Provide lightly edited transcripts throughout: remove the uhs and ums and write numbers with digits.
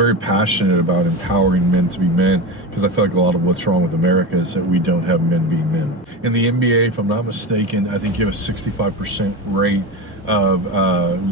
very passionate about empowering men to be men, because I feel like a lot of what's wrong with America is that we don't have men being men. In the NBA, if I'm not mistaken, I think you have a 65% rate of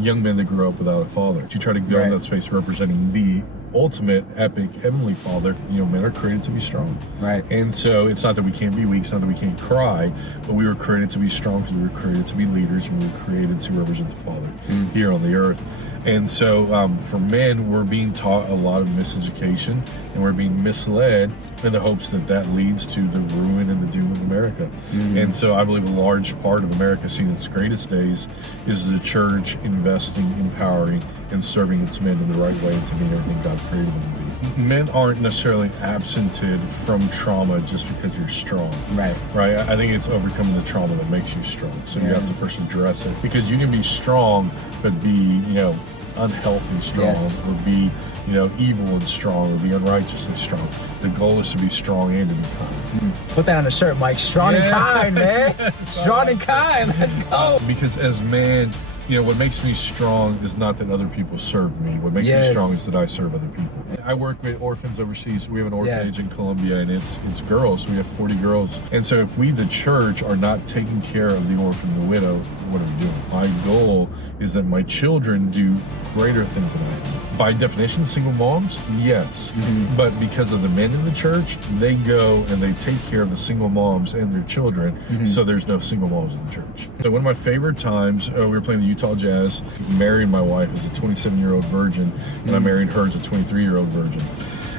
young men that grew up without a father. You try to go in that space representing the ultimate epic heavenly father. You know, men are created to be strong, right? And so it's not that we can't be weak, it's not that we can't cry, but we were created to be strong because we were created to be leaders, and we were created to represent the Father here on the earth. And so for men, we're being taught a lot of miseducation, and we're being misled in the hopes that that leads to the ruin and the doom of America. And so I believe a large part of America, seeing its greatest days, is the church investing, empowering, and serving its men in the right way to be everything God created them to be. Men aren't necessarily absented from trauma just because you're strong. Right. I think it's overcoming the trauma that makes you strong. So you have to first address it, because you can be strong but be, you know, unhealthy strong, or be, you know, evil and strong, or be unrighteously strong. The goal is to be strong and to be kind. Put that on a shirt, Mike. Strong and kind, man. Strong and kind. Let's go. Because as man, you know, what makes me strong is not that other people serve me. What makes me strong is that I serve other people. I work with orphans overseas. We have an orphanage in Colombia, and it's girls. We have 40 girls. And so if we, the church, are not taking care of the orphan and the widow, what are we doing? My goal is that my children do greater things than I do. By definition, single moms, yes. But because of the men in the church, they go and they take care of the single moms and their children, so there's no single moms in the church. So one of my favorite times, we were playing the Utah Jazz, married my wife as a 27-year-old virgin, and I married her as a 23-year-old virgin.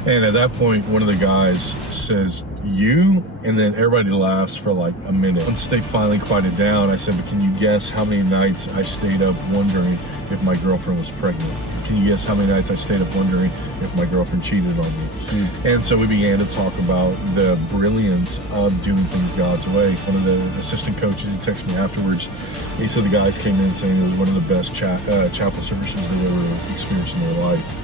And at that point, one of the guys says, "You?" And then everybody laughs for like a minute. Once they finally quieted down, I said, "But can you guess how many nights I stayed up wondering if my girlfriend was pregnant? Can you guess how many nights I stayed up wondering if my girlfriend cheated on me?" And so we began to talk about the brilliance of doing things God's way. One of the assistant coaches, he texted me afterwards. He said the guys came in saying it was one of the best chapel services they've ever experienced in their life.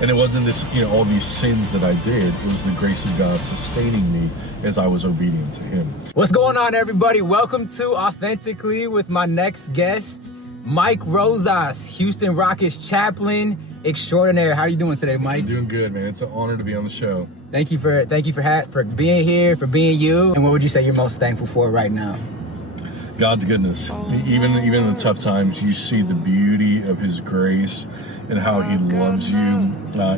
And it wasn't this, you know, all these sins that I did. It was the grace of God sustaining me as I was obedient to Him. What's going on, everybody? Welcome to Authentically with my next guest, Mike Rosas, Houston Rockets chaplain extraordinaire. How are you doing today, Mike? I'm doing good, man. It's an honor to be on the show. Thank you for being here, for being you. And what would you say you're most thankful for right now? God's goodness. Even in the tough times, you see the beauty of His grace and how He loves you.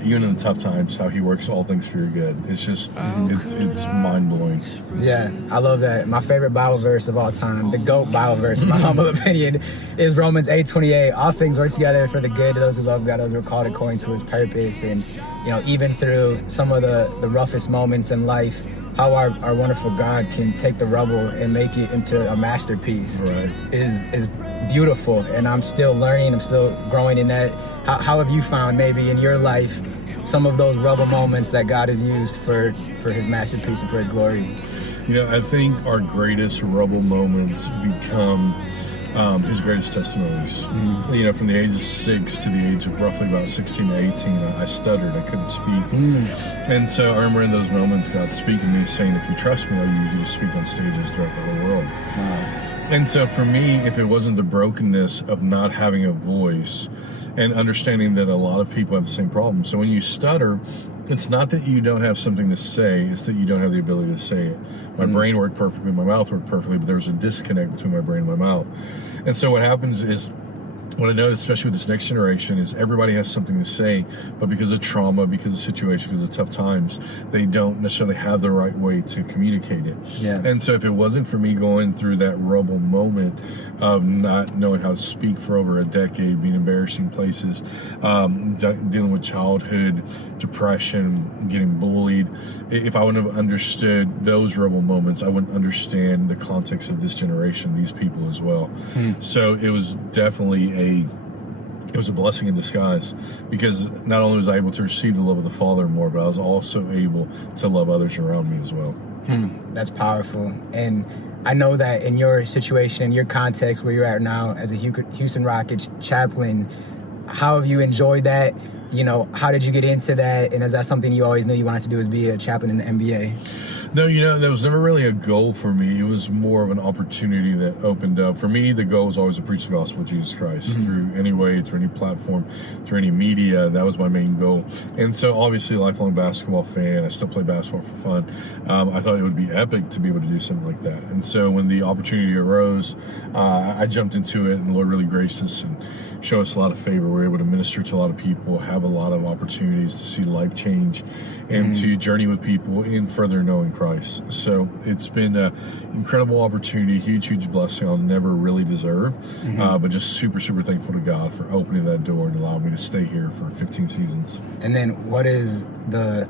Even in the tough times, how He works all things for your good. It's just, it's mind-blowing. Yeah, I love that. My favorite Bible verse of all time, the GOAT Bible verse, in my humble opinion, is Romans 8:28. All things work together for the good of those who love God, those who are called according to His purpose. And, you know, even through some of the roughest moments in life, how our wonderful God can take the rubble and make it into a masterpiece is beautiful. And I'm still learning, I'm still growing in that. How have you found maybe in your life some of those rubble moments that God has used for His masterpiece and for His glory? You know, I think our greatest rubble moments become His greatest testimonies. You know, from the age of 6 to the age of roughly about 16 to 18, I stuttered, I couldn't speak. And so I remember in those moments, God speaking to me, saying, "If you trust me, I'll use you to speak on stages throughout the whole world." And so for me, if it wasn't the brokenness of not having a voice and understanding that a lot of people have the same problem. So when you stutter, it's not that you don't have something to say, it's that you don't have the ability to say it. My brain worked perfectly, my mouth worked perfectly, but there was a disconnect between my brain and my mouth. And so what happens is, what I noticed, especially with this next generation, is everybody has something to say, but because of trauma, because of situation, because of tough times, they don't necessarily have the right way to communicate it. And so if it wasn't for me going through that rubble moment of not knowing how to speak for over a decade, being embarrassing places, dealing with childhood depression, getting bullied, if I wouldn't have understood those rubble moments, I wouldn't understand the context of this generation, these people as well. So it was definitely it was a blessing in disguise, because not only was I able to receive the love of the Father more, but I was also able to love others around me as well. That's powerful. And I know that in your situation, in your context where you're at now as a Houston Rockets chaplain, how have you enjoyed that? how did you get into that? And is that something you always knew you wanted to do, is be a chaplain in the NBA? No, that was never really a goal for me. It was more of an opportunity that opened up. For me, the goal was always to preach the gospel of Jesus Christ through any way, through any platform, through any media. That was my main goal. And so obviously a lifelong basketball fan. I still play basketball for fun. I thought it would be epic to be able to do something like that. And so when the opportunity arose, I jumped into it, and the Lord really graced us and showed us a lot of favor. We were able to minister to a lot of people, have a lot of opportunities to see life change and to journey with people in further knowing Christ. So it's been an incredible opportunity, huge blessing I'll never really deserve, but just super thankful to God for opening that door and allowing me to stay here for 15 seasons. And then what is the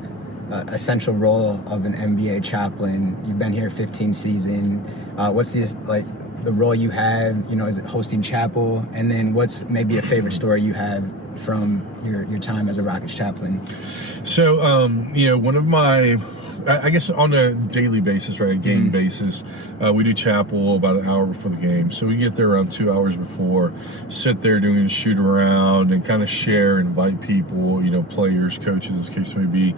essential role of an NBA chaplain? You've been here 15 seasons. What's the role you have? Is it hosting chapel? And then what's maybe a favorite story you have from your time as a Rockets chaplain? So, one of my, I guess on a daily basis, right, a game basis, we do chapel about an hour before the game. So we get there around 2 hours before, sit there doing a shoot around and kind of share, invite people, players, coaches, as the case may be.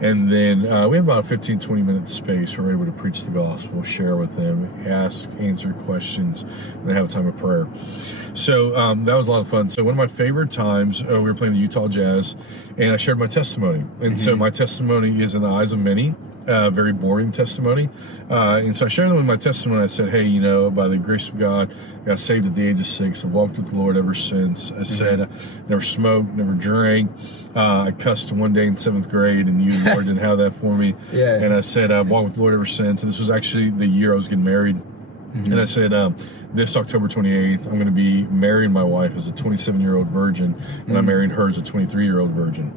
And then we have about a 15-20 minute space where we're able to preach the gospel, share with them, answer questions, and they have a time of prayer. So that was a lot of fun. So one of my favorite times, we were playing the Utah Jazz, and I shared my testimony. And so my testimony is in the eyes of many, very boring testimony. And so I shared them with my testimony. I said, hey, by the grace of God, I got saved at the age of 6. I've walked with the Lord ever since. I said, never smoked, never drank. I cussed one day in 7th grade, and you, Lord, didn't have that for me. Yeah. And I said, I've walked with the Lord ever since. And this was actually the year I was getting married. And I said, this October 28th, I'm going to be marrying my wife as a 27-year-old virgin, and I'm marrying her as a 23-year-old virgin.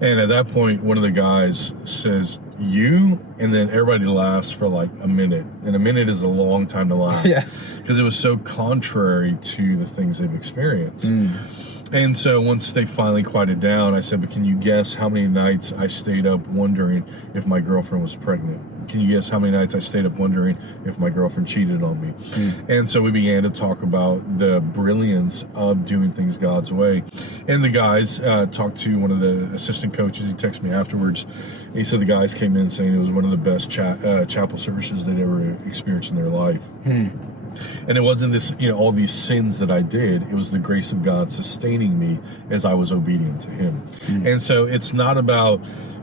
And at that point, one of the guys says, you? And then everybody laughs for like a minute. And a minute is a long time to laugh. Yeah. Because it was so contrary to the things they've experienced. And so once they finally quieted down, I said, but can you guess how many nights I stayed up wondering if my girlfriend was pregnant? Can you guess how many nights I stayed up wondering if my girlfriend cheated on me? And so we began to talk about the brilliance of doing things God's way. And the guys talked to one of the assistant coaches. He texted me afterwards. He said the guys came in saying it was one of the best chapel services they'd ever experienced in their life. And it wasn't this, all these sins that I did. It was the grace of God sustaining me as I was obedient to Him. And so it's not about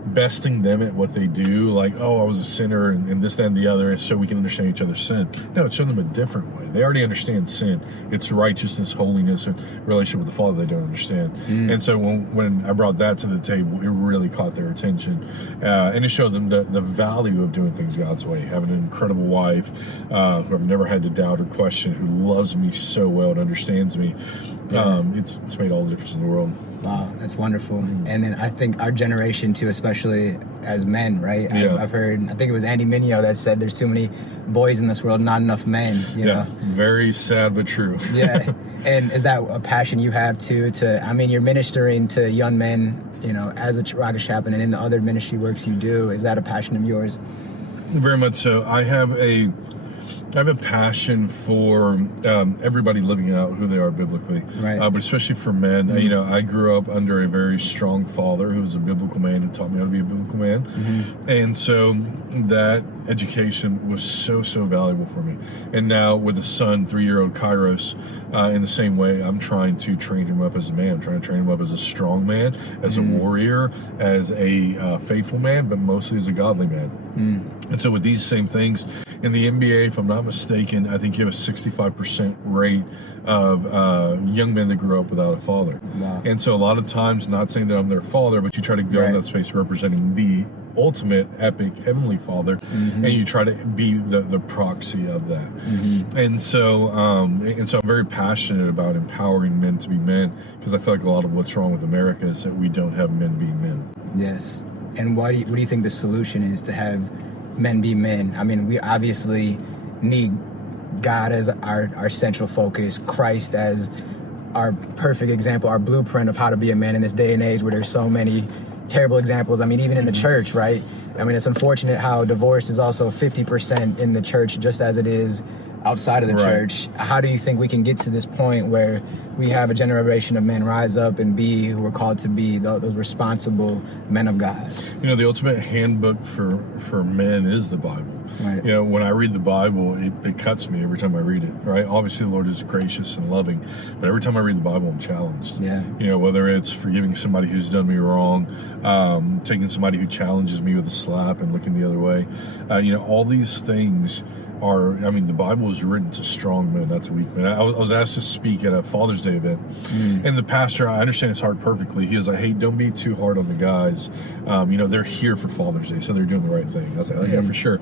besting them at what they do, like, oh, I was a sinner and this, that, and the other, so we can understand each other's sin. No, it's showing them a different way. They already understand sin. It's righteousness, holiness, and relationship with the Father they don't understand. And so when I brought that to the table, it really caught their attention. And it showed them the value of doing things God's way, having an incredible wife who I've never had to doubt or question, who loves me so well and understands me. It's made all the difference in the world. Wow, that's wonderful. And then I think our generation too, especially as men, right? Yeah. I've heard, I think it was Andy Mineo that said there's too many boys in this world, not enough men, you know? Very sad but true. Yeah. And is that a passion you have too, you're ministering to young men, as a Rockets chaplain, and in the other ministry works you do, is that a passion of yours? Very much so. I have a passion for everybody living out who they are biblically, right. But especially for men. I grew up under a very strong father who was a biblical man who taught me how to be a biblical man. And so that education was so valuable for me. And now with a son, 3-year-old Kairos, in the same way, I'm trying to train him up as a man. I'm trying to train him up as a strong man, as a warrior, as a faithful man, but mostly as a godly man. And so with these same things, in the NBA, if I'm not mistaken, I think you have a 65% rate of young men that grew up without a father. Wow. And so a lot of times, not saying that I'm their father, but you try to go in that space representing the ultimate epic heavenly father, and you try to be the proxy of that. And so I'm very passionate about empowering men to be men, because I feel like a lot of what's wrong with America is that we don't have men being men. Yes. And what do you think the solution is to have men be men? We obviously need God as our central focus, Christ as our perfect example, our blueprint of how to be a man in this day and age where there's so many terrible examples. Even in the church, right? It's unfortunate how divorce is also 50% in the church, just as it is outside of the Right. church. How do you think we can get to this point where we have a generation of men rise up and be who are called to be those responsible men of God? You know, the ultimate handbook for men is the Bible. Right. You know, when I read the Bible, it cuts me every time I read it, right? Obviously, the Lord is gracious and loving, but every time I read the Bible, I'm challenged. Yeah. You know, whether it's forgiving somebody who's done me wrong, taking somebody who challenges me with a slap and looking the other way. You know, all these things are, I mean, the Bible is written to strong men, not to weak men. I was asked to speak at a Father's Day event, and the pastor, I understand his heart perfectly. He was like, hey, don't be too hard on the guys. You know, they're here for Father's Day, so they're doing the right thing. I was like, oh, yeah, for sure.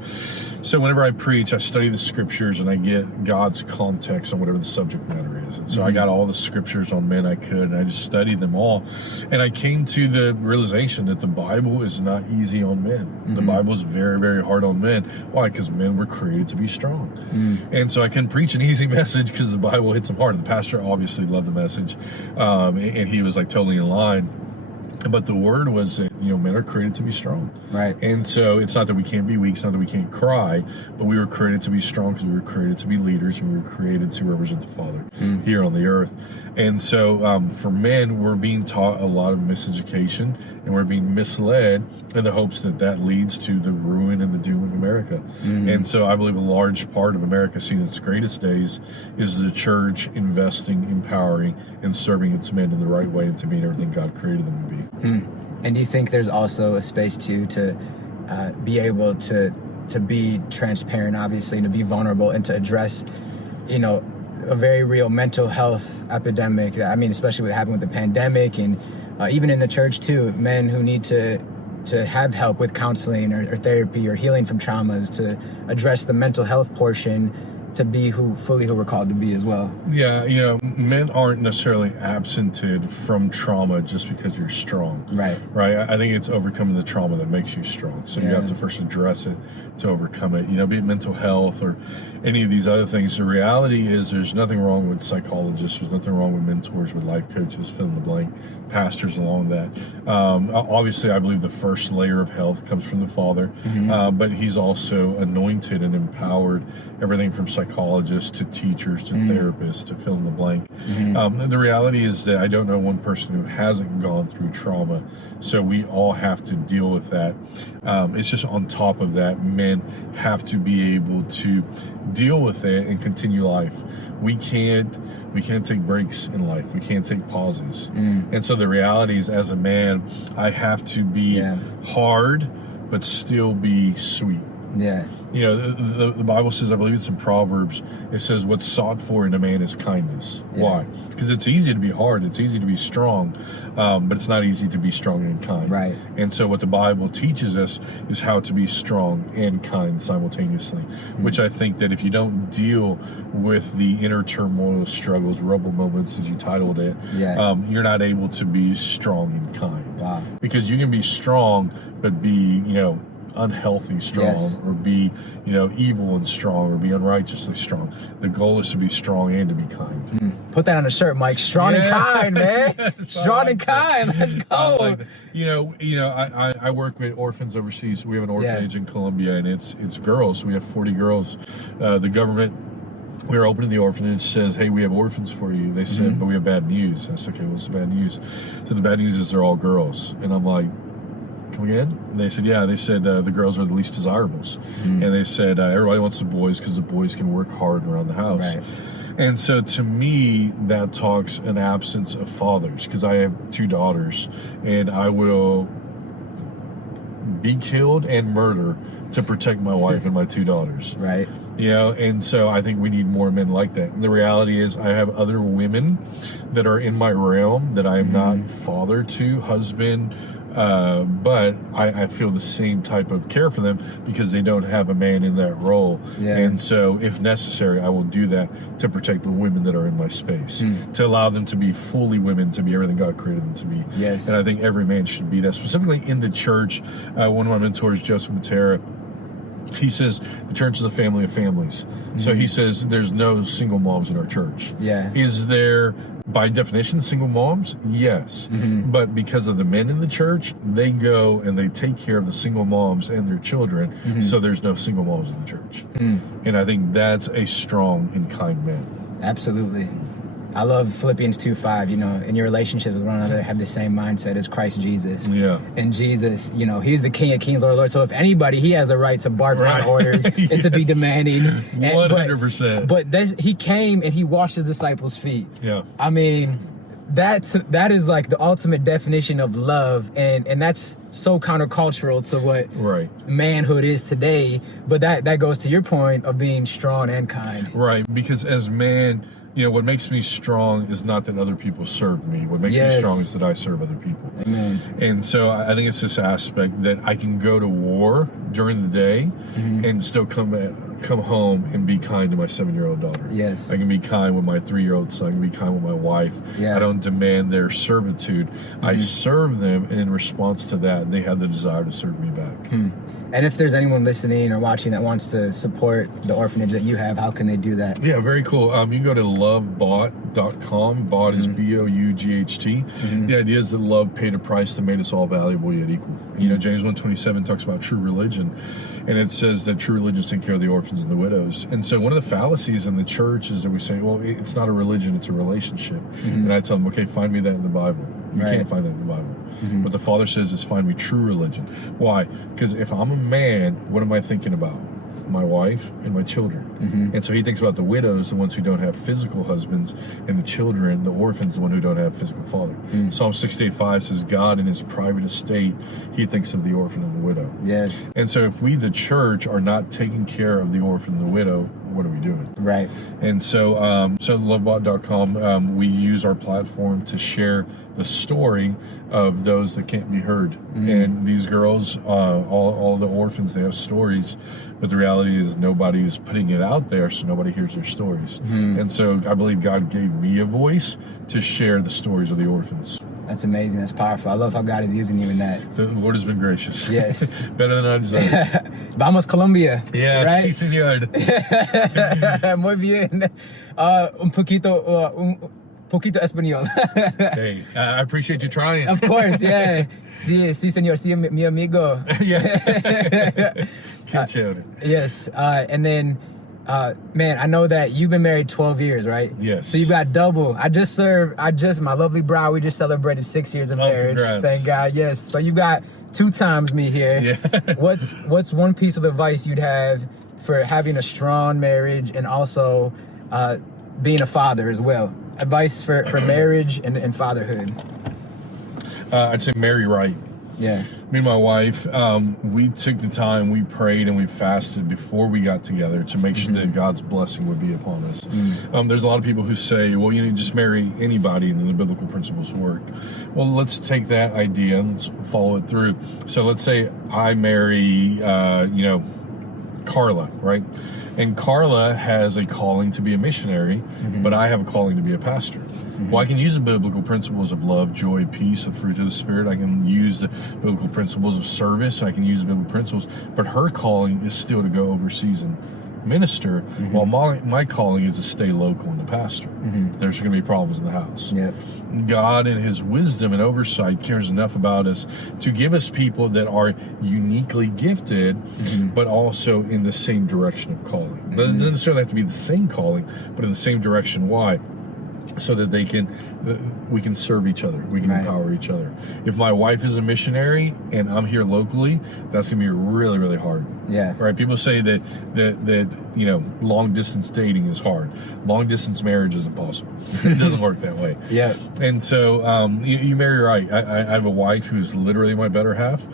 So whenever I preach, I study the scriptures and I get God's context on whatever the subject matter is. And so I got all the scriptures on men I could, and I just studied them all. And I came to the realization that the Bible is not easy on men. The Bible is very, very hard on men. Why? Because men were created to be strong. And so I can preach an easy message because the Bible hits them hard. The pastor obviously loved the message, and he was like totally in line. But the word was that, you know, men are created to be strong. Right. And so it's not that we can't be weak, it's not that we can't cry, but we were created to be strong because we were created to be leaders, and we were created to represent the Father here on the earth. And so for men, we're being taught a lot of miseducation, and we're being misled in the hopes that that leads to the ruin and the doom of America. And so I believe a large part of America seeing its greatest days is the church investing, empowering, and serving its men in the right way and to meet everything God created them to be. And do you think there's also a space too to be able to be transparent, obviously, and to be vulnerable and to address, you know, a very real mental health epidemic? I mean, especially what happened with the pandemic, and even in the church too, men who need to have help with counseling or therapy or healing from traumas, to address the mental health portion, to be who we're called to be as well. Yeah, you know, men aren't necessarily absented from trauma just because you're strong. Right. I think it's overcoming the trauma that makes you strong. So you have to first address it to overcome it. You know, be it mental health or any of these other things. The reality is there's nothing wrong with psychologists. There's nothing wrong with mentors, with life coaches, fill in the blank, pastors along that. Obviously, I believe the first layer of health comes from the Father, but He's also anointed and empowered everything from psychologists to teachers to therapists to fill in the blank. The reality is that I don't know one person who hasn't gone through trauma, so we all have to deal with that. It's just on top of that, men have to be able to deal with it and continue life. We can't take breaks in life. We can't take pauses. And so the reality is, as a man, I have to be hard but still be sweet. Yeah. You know, the Bible says, I believe it's in Proverbs, it says what's sought for in a man is kindness. Why? Because it's easy to be hard, it's easy to be strong, but it's not easy to be strong and kind. Right. And so what the Bible teaches us is how to be strong and kind simultaneously, which I think that if you don't deal with the inner turmoil, struggles, rebel moments, as you titled it, you're not able to be strong and kind. Wow. Because you can be strong, but be, you know, unhealthy strong, or be, you know, evil and strong, or be unrighteously strong. The goal is to be strong and to be kind. Put that on a shirt, Mike. Strong and kind, man. Strong and kind. Let's go. You know, I work with orphans overseas. We have an orphanage in Colombia, and it's girls. We have 40 girls. The government, we were opening the orphanage, says, hey, we have orphans for you. They said, but we have bad news. I said, okay, what's the bad news? So the bad news is they're all girls. And I'm like, come again? And they said, yeah. They said the girls are the least desirables. And they said everybody wants the boys because the boys can work hard around the house. Right. And so to me, that talks an absence of fathers, because I have 2 daughters, and I will be killed and murder to protect my wife and my 2 daughters. Right. You know, and so I think we need more men like that. And the reality is, I have other women that are in my realm that I am not father to, husband, but I feel the same type of care for them because they don't have a man in that role. And so if necessary, I will do that to protect the women that are in my space, to allow them to be fully women, to be everything God created them to be. And I think every man should be that, specifically in the church. One of my mentors, Joseph Nutella, he says the church is a family of families. So he says there's no single moms in our church. Is there By definition, single moms, yes. But because of the men in the church, they go and they take care of the single moms and their children, so there's no single moms in the church. And I think that's a strong and kind man. Absolutely. I love Philippians 2:5, you know, in your relationship with one another, have the same mindset as Christ Jesus. Yeah. And Jesus, you know, he's the King of Kings, Lord of Lords. So if anybody, he has the right to bark out orders and to be demanding. 100%. But he came and he washed his disciples' feet. Yeah. I mean, that is like the ultimate definition of love, and that's so countercultural to what manhood is today. But that goes to your point of being strong and kind. Right, because as man, you know, what makes me strong is not that other people serve me. What makes me strong is that I serve other people. Amen. And so I think it's this aspect that I can go to war during the day and still come home and be kind to my 7-year-old daughter. Yes. I can be kind with my 3-year-old son. I can be kind with my wife. Yeah. I don't demand their servitude. I serve them, and in response to that, they have the desire to serve me back. And if there's anyone listening or watching that wants to support the orphanage that you have, how can they do that? Yeah, very cool. You can go to lovebought.com. Bought is B-O-U-G-H-T. The idea is that love paid a price that made us all valuable yet equal. You know, James 1:27 talks about true religion, and it says that true religions take care of the orphans and the widows. And so one of the fallacies in the church is that we say, well, it's not a religion, it's a relationship. And I tell them, okay, find me that in the Bible. You can't find that in the Bible. What the Father says is find me true religion. Why? Because if I'm a man, what am I thinking about? My wife and my children. And so he thinks about the widows, the ones who don't have physical husbands, and the children, the orphans, the one who don't have physical father. Psalm 68:5 says, God in his private estate, he thinks of the orphan and the widow. Yes. And so if we, the church, are not taking care of the orphan and the widow, what are we doing? Right. And so, lovebot.com, we use our platform to share the story of those that can't be heard. And these girls, all the orphans, they have stories, but the reality is nobody is putting it out there, so nobody hears their stories. And so I believe God gave me a voice to share the stories of the orphans. That's amazing. That's powerful. I love how God is using you in that. The Lord has been gracious. Yes. Better than I deserve. Vamos Colombia. Yeah, right? sí, señor. Muy bien. Un poquito español. Hey, I appreciate you trying. Of course, yeah. Sí, señor. Sí, mi amigo. Yes. Qué chévere. Yes. And then, man, I know that you've been married 12 years, right? Yes. So you've got double. My lovely bride, we just celebrated 6 years of marriage. Congrats. Thank God. Yes. So you've got 2 times me here. Yeah. What's one piece of advice you'd have for having a strong marriage and also being a father as well? Advice for marriage and fatherhood. I'd say marry right. Yeah. Me and my wife, we took the time, we prayed and we fasted before we got together to make sure that God's blessing would be upon us. There's a lot of people who say, well, you need to just marry anybody and then the biblical principles work. Well, let's take that idea and let's follow it through. So let's say I marry, Carla, right? And Carla has a calling to be a missionary, but I have a calling to be a pastor. Well, I can use the biblical principles of love, joy, peace, the fruit of the Spirit. I can use the biblical principles of service. I can use the biblical principles, but her calling is still to go overseas and minister, while my calling is to stay local and to pastor. There's going to be problems in the house. Yep. God in his wisdom and oversight cares enough about us to give us people that are uniquely gifted, but also in the same direction of calling. It doesn't necessarily have to be the same calling, but in the same direction. Why? So that we can serve each other, we can empower each other. If my wife is a missionary and I'm here locally, that's gonna be really, really hard. Yeah. Right. People say that long distance dating is hard. Long distance marriage is impossible. It doesn't work that way. Yeah. And so you marry right. I have a wife who's literally my better half.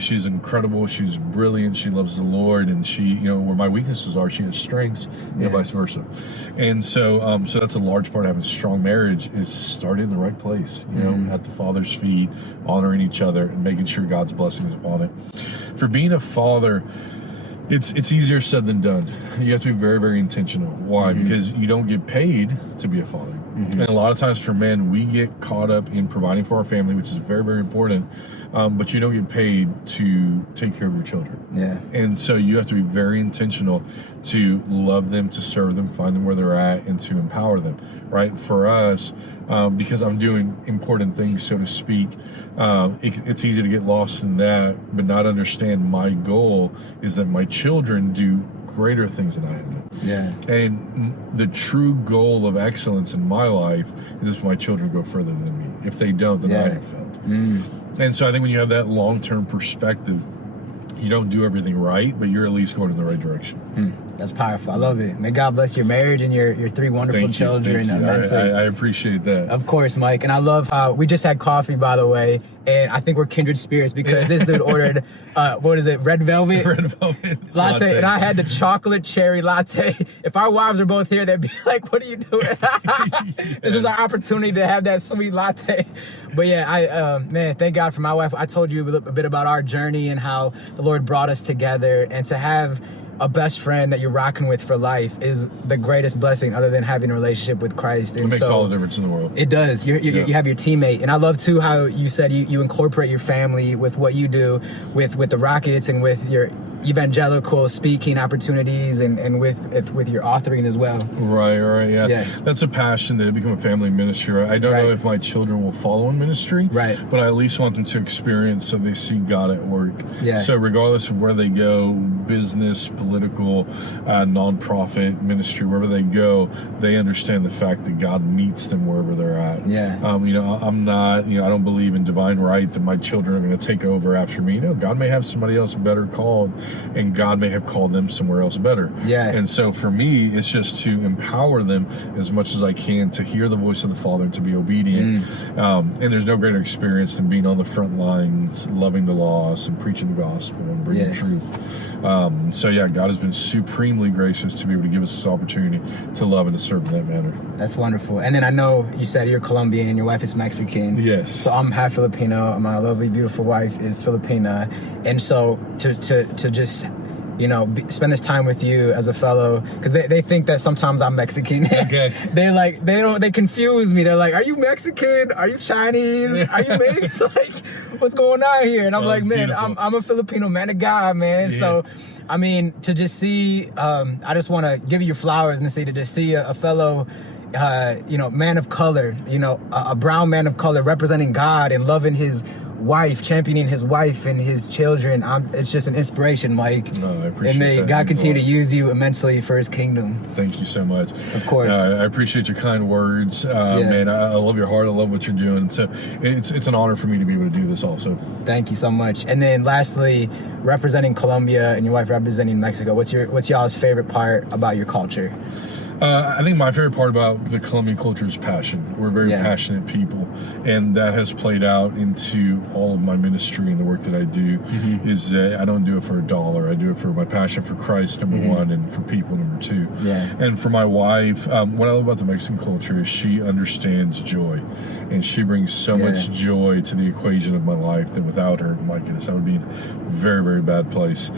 She's incredible. She's brilliant. She loves the Lord, and she, where my weaknesses are, she has strengths, and vice versa. And so that's a large part of having a strong marriage is starting in the right place. At the Father's feet, honoring each other, and making sure God's blessing is upon it. For being a father, it's easier said than done. You have to be very, very intentional. Why? Because you don't get paid to be a father. And a lot of times for men, we get caught up in providing for our family, which is very, very important. But you don't get paid to take care of your children. Yeah. And so you have to be very intentional to love them, to serve them, find them where they're at, and to empower them, right? For us, because I'm doing important things, so to speak, it's easy to get lost in that, but not understand my goal is that my children do greater things than I have done. Yeah. And the true goal of excellence in my life is if my children go further than me. If they don't, then I have failed. And so I think when you have that long-term perspective, you don't do everything right, but you're at least going in the right direction. That's powerful. I love it. May God bless your marriage and your 3 wonderful children. Thank you. I appreciate that. Of course, Mike. And I love how we just had coffee, by the way, and I think we're kindred spirits because this dude ordered, what is it, red velvet? Red velvet latte. And I had the chocolate cherry latte. If our wives were both here, they'd be like, what are you doing? This is our opportunity to have that sweet latte. But yeah, man, thank God for my wife. I told you a bit about our journey and how the Lord brought us together, and to have a best friend that you're rocking with for life is the greatest blessing other than having a relationship with Christ. And it makes all the difference in the world. It does. You have your teammate. And I love too how you said you incorporate your family with what you do with the Rockets and with your evangelical speaking opportunities and with your authoring as well. Right, yeah. That's a passion that it become a family ministry. I don't know if my children will follow in ministry, but I at least want them to experience so they see God at work. So regardless of where they go, business, political, nonprofit, ministry, wherever they go, they understand the fact that God meets them wherever they're at. I'm not, I don't believe in divine right that my children are going to take over after me. No, God may have somebody else better called, and God may have called them somewhere else better. And so for me, it's just to empower them as much as I can to hear the voice of the Father and to be obedient. And there's no greater experience than being on the front lines, loving the lost and preaching the gospel and bringing truth. So yeah, God has been supremely gracious to be able to give us this opportunity to love and to serve in that manner. That's wonderful. And then I know you said you're Colombian and your wife is Mexican. Yes. So I'm half Filipino. My lovely, beautiful wife is Filipina. And so to just, spend this time with you as a fellow, because they think that sometimes I'm Mexican. Okay. They confuse me. They're like, are you Mexican? Are you Chinese? Are you mixed? Like, what's going on here? And I'm like, man, beautiful. I'm a Filipino man of God, man. So, I mean, to just see, I just want to give you your flowers and say to just see a fellow, man of color, a brown man of color representing God and loving his wife, championing his wife and his children. It's just an inspiration, Mike. No, I appreciate and may that. God continue to use you immensely for his kingdom. Thank you so much. Of course. I appreciate your kind words. Man, I love your heart. I love what you're doing. So it's an honor for me to be able to do this also. Thank you so much. And then lastly, representing Colombia and your wife representing Mexico, what's y'all's favorite part about your culture? I think my favorite part about the Colombian culture is passion. We're very passionate people, and that has played out into all of my ministry and the work that I do. Is that I don't do it for a dollar. I do it for my passion for Christ, number one, and for people, number two. And for my wife, what I love about the Mexican culture is she understands joy, and she brings so much joy to the equation of my life that without her, my goodness, I would be in a very, very bad place.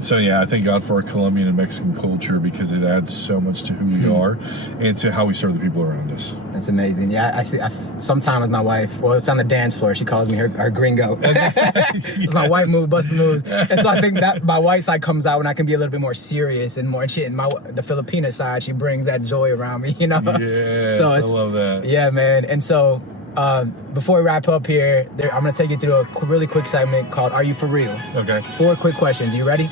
So yeah, I thank God for our Colombian and Mexican culture because it adds so much to who we are and to how we serve the people around us. That's amazing. Yeah, I see. Sometimes with my wife, well, it's on the dance floor. She calls me her gringo. It's my white move, bust the moves. And so I think that my white side comes out when I can be a little bit more serious and more shit. And the Filipina side, she brings that joy around me, Yes, so I love that. Yeah, man. And so before we wrap up here, I'm going to take you through a really quick segment called Are You For Real? Okay. 4 quick questions. You ready?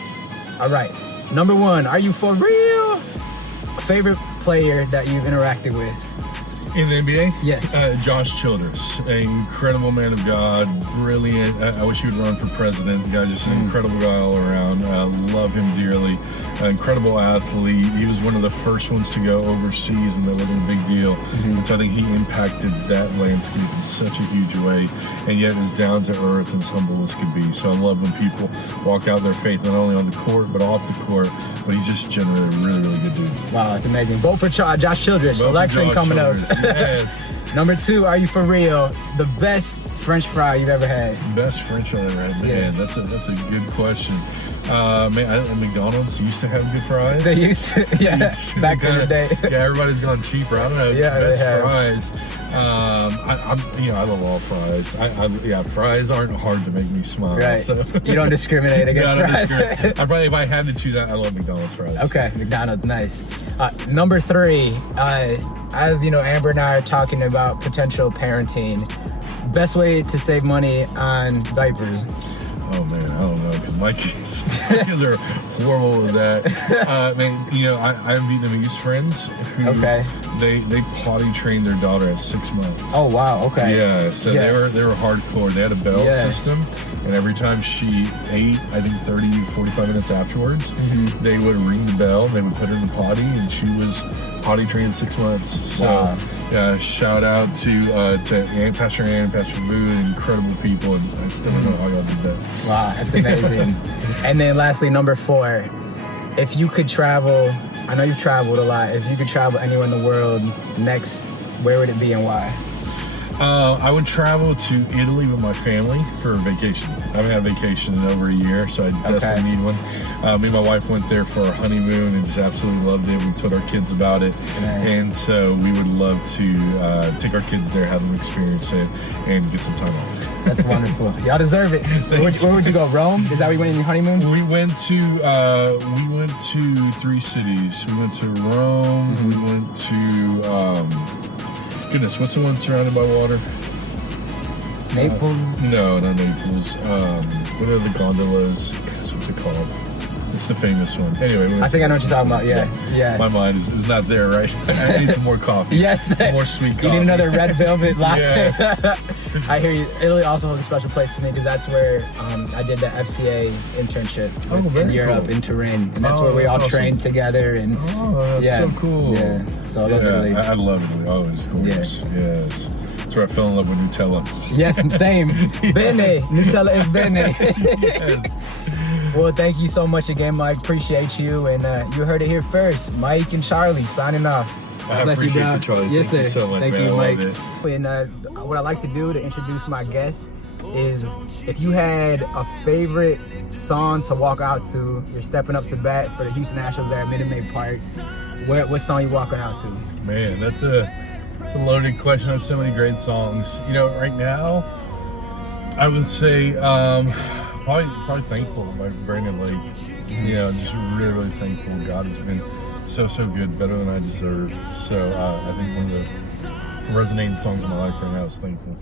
All right. Number 1, are you for real? Favorite player that you've interacted with? In the NBA? Yes. Josh Childress, an incredible man of God, brilliant. I wish he would run for president. The guy's just an incredible guy all around. Love him dearly. Incredible athlete. He was one of the first ones to go overseas, and that wasn't a big deal. And so I think he impacted that landscape in such a huge way, and yet is down to earth and as humble as could be. So I love when people walk out their faith, not only on the court, but off the court. But he's just generally a really, really good dude. Wow, that's amazing. Vote for Josh Childress. Election coming up. Yes. Number 2, are you for real? The best French fry you've ever had? Best French fry I've ever had. Man, that's a good question. McDonald's used to have good fries. They used to, yeah, back in the day. Yeah, everybody's gone cheaper. I don't know. Yeah, best they have. fries. I love all fries. Fries aren't hard to make me smile. Right. So. You don't discriminate against fries. I probably, if I had to choose, I love McDonald's fries. Okay, McDonald's, nice. Number 3, as you know, Amber and I are talking about potential parenting. Best way to save money on diapers? Oh man, I don't know, because my kids are horrible with that. I have Vietnamese friends who they potty trained their daughter at 6 months. Oh wow, okay. Yeah, so they were hardcore. They had a bell system, and every time she ate, I think 30 to 45 minutes afterwards, they would ring the bell, they would put her in the potty, and she was potty trained at 6 months. So shout out to Pastor Ann and Pastor Boo, incredible people, and I still don't know how y'all did that. Wow, that's amazing. And then lastly, number 4, if you could travel, I know you've traveled a lot, if you could travel anywhere in the world next, where would it be and why? I would travel to Italy with my family for a vacation. I haven't had a vacation in over a year, so I definitely need one. Me and my wife went there for our honeymoon and just absolutely loved it. We told our kids about it, and so we would love to take our kids there, have them experience it, and get some time off. That's wonderful. Y'all deserve it. Where would you go? Rome? Is that where you went on your honeymoon? We went to 3 cities. We went to Rome. We went to goodness, what's the one surrounded by water? Naples? No, not Naples. What are the gondolas? Gosh, what's it called? It's the famous one. Anyway, I think I know what you're talking about. Yeah. My mind is not there, right? I need some more coffee. Yes. Some more sweet coffee. You need another red velvet latte. Yes. I hear you. Italy also holds a special place to me because that's where I did the FCA internship in Europe, in Turin. And that's where we all trained together. And that's so cool. Yeah. So I love Italy. I love Italy. Oh, it's gorgeous. Yes. That's where I fell in love with Nutella. Yes, same. Bene. Nutella is bene. Yes. Well, thank you so much again, Mike. Appreciate you. And you heard it here first. Mike and Charlie signing off. I appreciate you, Charlie. Yes, Thank sir. you so much, Thank man. you, I Mike. love it. And what I like to do to introduce my guests is if you had a favorite song to walk out to, you're stepping up to bat for the Houston Astros there at Minute Maid Park, what song you walking out to? Man, that's a loaded question. I have so many great songs. Right now, I would say probably Thankful by Brandon Lake. Just really, really thankful. God has been so good, better than I deserve. So I think one of the resonating songs in my life right now is Thankful.